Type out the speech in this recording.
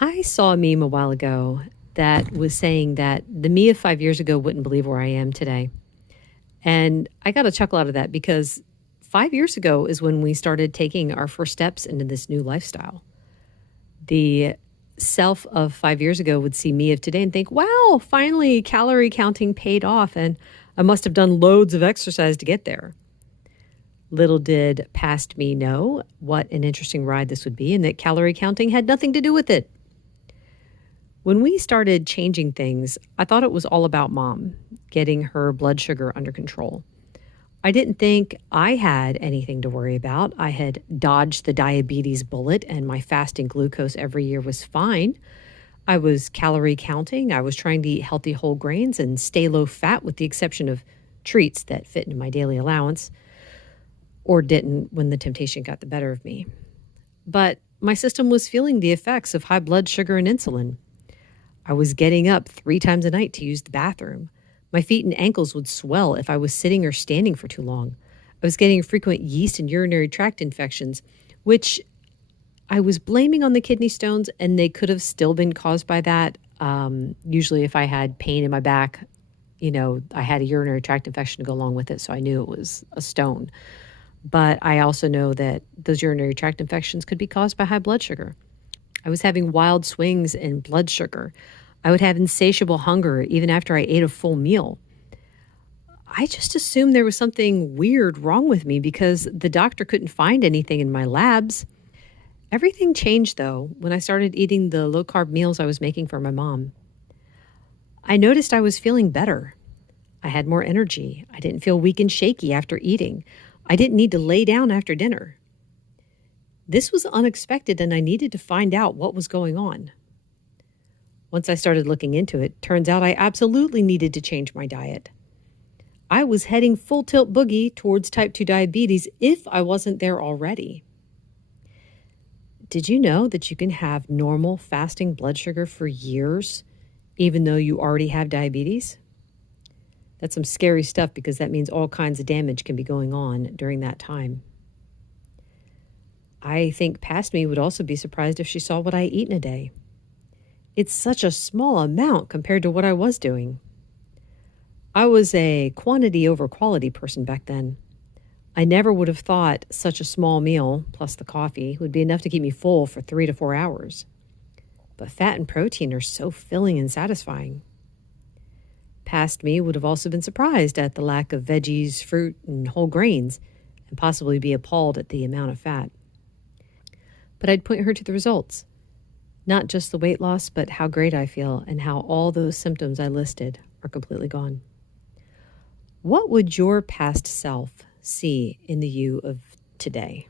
I saw a meme a while ago that was saying that the me of 5 years ago wouldn't believe where I am today. And I got a chuckle out of that because 5 years ago is when we started taking our first steps into this new lifestyle. The self of 5 years ago would see me of today and think, wow, finally calorie counting paid off. And I must have done loads of exercise to get there. Little did past me know what an interesting ride this would be and that calorie counting had nothing to do with it. When we started changing things, I thought it was all about mom, getting her blood sugar under control. I didn't think I had anything to worry about. I had dodged the diabetes bullet and my fasting glucose every year was fine. I was calorie counting. I was trying to eat healthy whole grains and stay low fat with the exception of treats that fit into my daily allowance or didn't when the temptation got the better of me. But my system was feeling the effects of high blood sugar and insulin. I was getting up 3 times a night to use the bathroom. My feet and ankles would swell if I was sitting or standing for too long. I was getting frequent yeast and urinary tract infections, which I was blaming on the kidney stones, and they could have still been caused by that. Usually, if I had pain in my back, I had a urinary tract infection to go along with it, so I knew it was a stone. But I also know that those urinary tract infections could be caused by high blood sugar. I was having wild swings in blood sugar. I would have insatiable hunger even after I ate a full meal. I just assumed there was something weird wrong with me because the doctor couldn't find anything in my labs. Everything changed, though, when I started eating the low-carb meals I was making for my mom. I noticed I was feeling better. I had more energy. I didn't feel weak and shaky after eating. I didn't need to lay down after dinner. This was unexpected, and I needed to find out what was going on. Once I started looking into it, turns out I absolutely needed to change my diet. I was heading full tilt boogie towards type 2 diabetes if I wasn't there already. Did you know that you can have normal fasting blood sugar for years, even though you already have diabetes? That's some scary stuff because that means all kinds of damage can be going on during that time. I think past me would also be surprised if she saw what I eat in a day. It's such a small amount compared to what I was doing. I was a quantity over quality person back then. I never would have thought such a small meal, plus the coffee, would be enough to keep me full for 3 to 4 hours. But fat and protein are so filling and satisfying. Past me would have also been surprised at the lack of veggies, fruit, and whole grains, and possibly be appalled at the amount of fat. But I'd point her to the results. Not just the weight loss, but how great I feel and how all those symptoms I listed are completely gone. What would your past self see in the you of today?